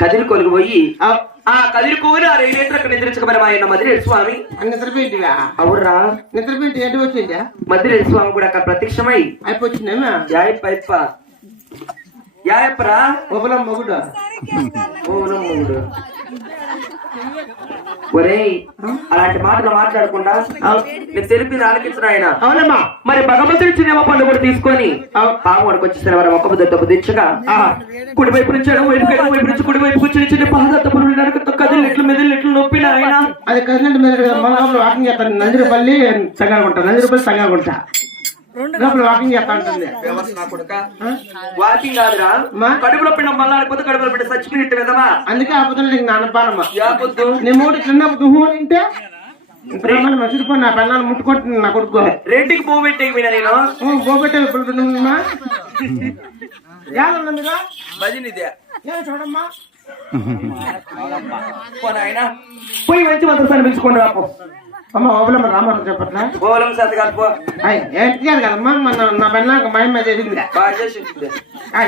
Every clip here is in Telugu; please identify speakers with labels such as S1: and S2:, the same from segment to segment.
S1: కదిరి కొలుగు పోయి
S2: అవ్-
S1: ఆ కదిరి కోవిలు ఆ రేణేంద్రకు నిద్రించకబరమైన మదిరేడు స్వామి.
S2: నిద్రపోయింటివా?
S1: అవుర్రా.
S2: నిద్రపోయింటి ఏంటి వచ్చిందా
S1: మదిరేడు స్వామి కూడా అక్కడ ప్రత్యక్షమై.
S2: అయిపోయిందేమా?
S1: యాయ్ పైప్ప యాయప్పరా.
S2: ఒకలం మొగుడు.
S1: ఓనం మొగుడు. ఒరేయ్ అలాంటి మాటలు మాట్లాడకుండా నేను తెలిపి ఆలకించిన ఆయన.
S2: అవునమ్మా.
S1: మరి భగవంతుడి చిన్న పండు కూడా తీసుకొని పాముడికి వచ్చేసిన వారు ఒక బుద్ధ దించగా కుడి వైపు నుంచి వైపు నుంచి కుడి వైపు చిన్న చిన్న పాదత్త పురుగు నరక కదిలి ఎట్లు మెదిలి ఎట్లు నొప్పిన ఆయన
S2: అది కసినట్టు మీద మన వాకింగ్ చేస్తాను నందిరపల్లి సంగాలకుంటా నందిరపల్లి సంగాలకుంటా వాకింగ్
S1: కాదురా.
S2: మా?
S1: కడుపులో పిండ మళ్ళీ కడుపులో పిండ చచ్చిపోయినట్టు విధమా
S2: అందుకే ఆ పొద్దున నీకు నాన్న పానమ్మా
S1: యా పొద్దు.
S2: నీ మూడు చిన్న దుహు తింటే ఇప్పుడు మన మసూరి పని నా పిల్లలు ముట్టుకుంటుంది నా కొడుకు.
S1: రెంటికి పువ్వు పెట్టే వినా నేను?
S2: పులుపుతుందమ్మా యాదన్నా మీరు
S1: భజనిదే
S2: ఏ చూడమ్మా.
S1: పోయి మంచి మంత్రసాన్ని పిలుచుకోండి రాపు
S2: అమ్మ ఓబలమ్మ రామారావు చెప్పట్లా?
S1: ఓలం సత కాదు
S2: అయ్ ఏంటి చేయదు కదమ్మా మన నా పిల్లలకు మా అమ్మ చేసింది.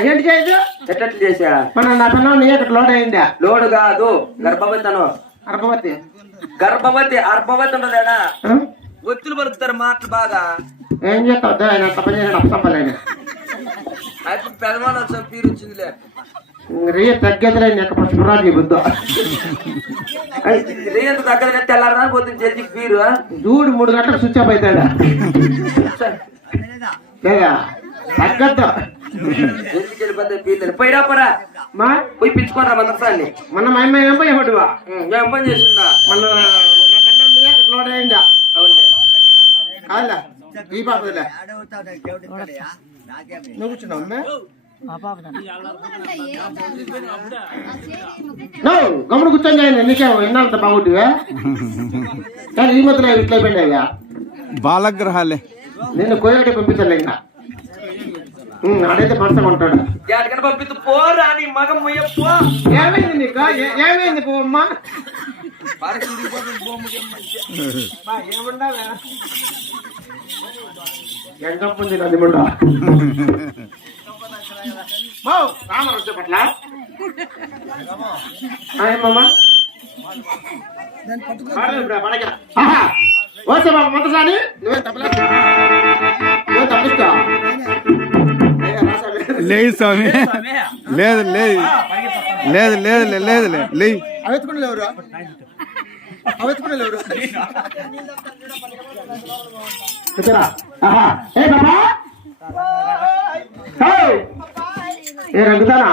S2: ఏంటి చేయదు
S1: ఎట్లట్లు చేసా
S2: మన నా పిల్లలు నీ ఇక్కడ లోడ్ అయిందా?
S1: లోడు కాదు గర్భవతి అను
S2: అర్భవతి.
S1: గర్భవతి అర్భవతి ఉండదేనా? ఒత్తులు పలుకుతారు మాటలు బాగా.
S2: ఏం చేస్తావు? ఆయన తప్ప చేసిన అప్పసంపలేని
S1: అయితే పెదమాన పీరు వచ్చిందిలే
S2: రేయ తగ్గదులే నీకు పసుపురాజు బుద్ధ
S1: రేందు దగ్గర తెల్లారదా పోతుంది జల్దికి పీరు
S2: చూడు మూడు గంటలకు స్విచ్ ఆఫ్ అవుతాడా లేదా తగ్గద్దు
S1: పోయిరా పోరా
S2: మా
S1: పోయి పిలుచుకోరా మంత్రసాన్ని
S2: మన మా అమ్మ ఏం పోయి ఒకటివా
S1: ఏం పని చేసిందా
S2: మన లోడ్ అయిందా
S1: అవునులే
S2: కాదులే ఈ పాపదిలే నువ్వు కూర్చున్నావు అమ్మే నో గమ్ముడు కూర్చొని చేయండి నీకేమో ఎన్నాళ్ళ బాగుంటివే కానీ ఈ మధ్యలో ఇట్లా అయిపోయినాయ్యా
S3: బాలగ్రహాలే
S2: నేను కోయలకి పంపించాలి ఇంకా ఉమ్, ఆడైతే పడతా ఉంటాడు
S1: ఎక్కడికైనా పంపిస్తూ పోరా నీ మగం ముయ్యప్పో
S2: ఏమైంది నీకు ఏ- ఏమైంది పోమ్మా ఏముండావే ఎంత ఉంది అది ముండా రామరావు చెప్పట్ల ఏమమ్మా ఓకే బాబు మొదటిసారి నువ్వే తప్పలే నువ్వే తప్పిస్తా
S3: లేదు స్వామి. లేదు లేదు. లేదు లేదు లేదు లేదు లేదు. లే
S2: అవెత్తుకుని లేవురా అవెత్తుకుని లేవురా కూర్చోరా. ఆహా. ఏ బాబా! ఏ రంగుతానా?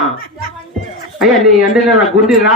S2: అయ్యా నీ అండి నా గుండిరా.